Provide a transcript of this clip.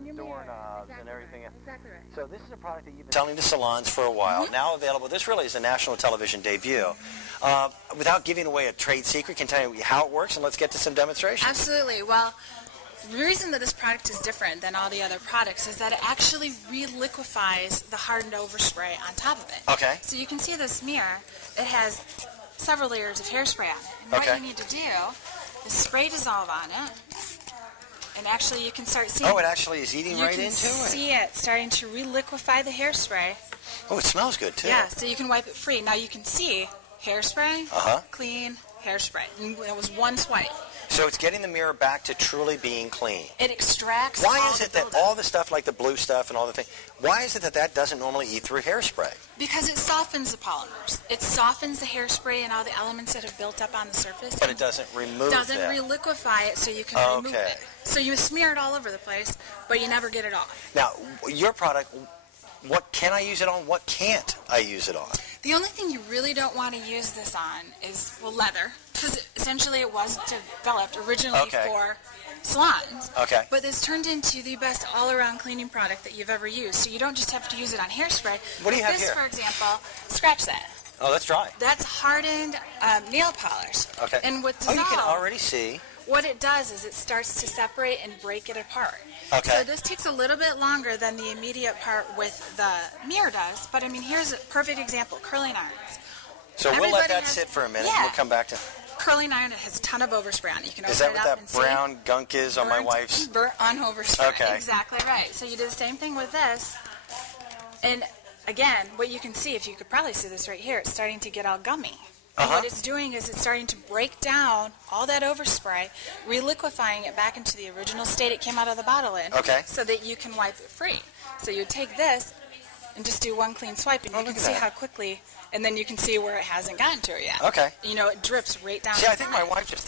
in your doorknobs mirror. and everything else. Exactly right. So this is a product that you've been selling to salons for a while. Now available. This really is a national television debut. Without giving away a trade secret, can you tell you how it works, and let's get to some demonstrations. Absolutely. Well, the reason that this product is different than all the other products is that it actually reliquefies the hardened overspray on top of it. Okay. So you can see this mirror. It has several layers of hairspray on it. And Okay. what you need to do is spray dissolve on it. And actually you can start seeing... Oh, it actually is eating right into it? You can see it starting to reliquefy the hairspray. Oh, it smells good, too. Yeah, so you can wipe it free. Now you can see hairspray, clean, hairspray. And it was one swipe. So it's getting the mirror back to truly being clean. It extracts Why all is the it that buildup. all the stuff like the blue stuff and all the things, why is it that that doesn't normally eat through hairspray? Because it softens the polymers. It softens the hairspray and all the elements that have built up on the surface. But it doesn't remove doesn't that. reliquefy it so you can remove Okay. it. So you smear it all over the place, but you never get it off. Now, your product, what can I use it on? What can't I use it on? The only thing you really don't want to use this on is, well, leather. Because essentially it was developed originally for salons. Okay. But this turned into the best all-around cleaning product that you've ever used. So you don't just have to use it on hairspray. What do you have this, here? for example, scratch that. Oh, that's dry. That's hardened nail polish. Okay. And with Oh, dissolve, you can already see. what it does is it starts to separate and break it apart. Okay. So this takes a little bit longer than the immediate part with the mirror does. But I mean, here's a perfect example: curling irons. So we'll let Everybody that has- sit for a minute. Yeah. And we'll come back to. Curling iron, it has a ton of overspray on it. You can open Is that it what up that and see brown gunk is on my wife's? burnt on overspray. Okay. Exactly right. So you do the same thing with this. And again, what you can see, if you could probably see this right here, it's starting to get all gummy. And what it's doing is it's starting to break down all that overspray, reliquefying it back into the original state it came out of the bottle in, Okay. so that you can wipe it free. So you take this and just do one clean swipe, and you can look at see that. how quickly, and then you can see where it hasn't gotten to it yet. Okay. You know, it drips right down See, I think my inside. wife just